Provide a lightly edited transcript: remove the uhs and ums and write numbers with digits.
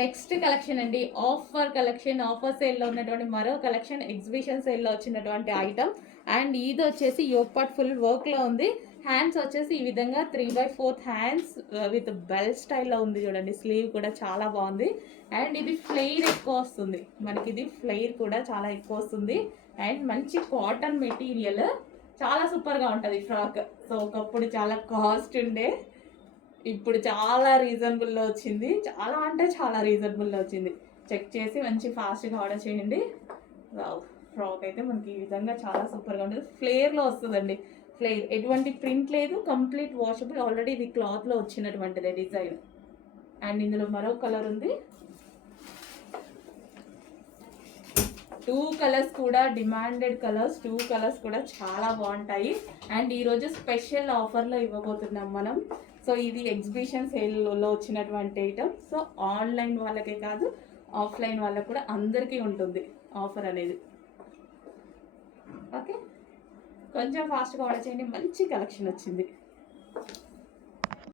Next collection అండి, offer collection. Offer సేల్లో ఉన్నటువంటి మరో కలెక్షన్, ఎగ్జిబిషన్ సేల్లో వచ్చినటువంటి ఐటమ్. అండ్ ఇది వచ్చేసి యోగ్ పార్ట్ ఫుల్ వర్క్లో ఉంది. హ్యాండ్స్ వచ్చేసి ఈ విధంగా 3/4 హ్యాండ్స్ విత్ బెల్ స్టైల్లో ఉంది చూడండి. స్లీవ్ కూడా చాలా బాగుంది. అండ్ ఇది ఫ్లెయిర్ ఎక్కువ వస్తుంది మనకి, ఇది ఫ్లెయిర్ కూడా చాలా ఎక్కువ వస్తుంది. అండ్ మంచి కాటన్ మెటీరియల్, చాలా సూపర్గా ఉంటుంది ఫ్రాక్. సో ఒకప్పుడు చాలా కాస్ట్ ఉండే, ఇప్పుడు చాలా రీజనబుల్లో వచ్చింది. చాలా అంటే చాలా రీజనబుల్లో వచ్చింది. చెక్ చేసి మంచి ఫాస్ట్గా ఆర్డర్ చేయండి. ఫ్రాక్ అయితే మనకి ఈ విధంగా చాలా సూపర్గా ఉంటుంది. ఫ్లేర్లో వస్తుందండి. ఫ్లేర్, ఎటువంటి ప్రింట్ లేదు, కంప్లీట్ వాషబుల్. ఆల్రెడీ ఇది క్లాత్లో వచ్చినటువంటిది డిజైన్. అండ్ ఇందులో మరో కలర్ ఉంది. 2 కలర్స్ కూడా డిమాండెడ్ కలర్స్. 2 కలర్స్ కూడా చాలా బాగుంటాయి. అండ్ ఈరోజు స్పెషల్ ఆఫర్లో ఇవ్వబోతున్నాం మనం. సో ఇది ఎగ్జిబిషన్ సేల్లో వచ్చినటువంటి ఐటమ్. సో ఆన్లైన్ వాళ్ళకే కాదు, ఆఫ్లైన్ వాళ్ళకి కూడా అందరికీ ఉంటుంది ఆఫర్ అనేది. ఓకే, కొంచెం ఫాస్ట్గా ఆర్డర్ చేయండి. మంచి కలెక్షన్ వచ్చింది.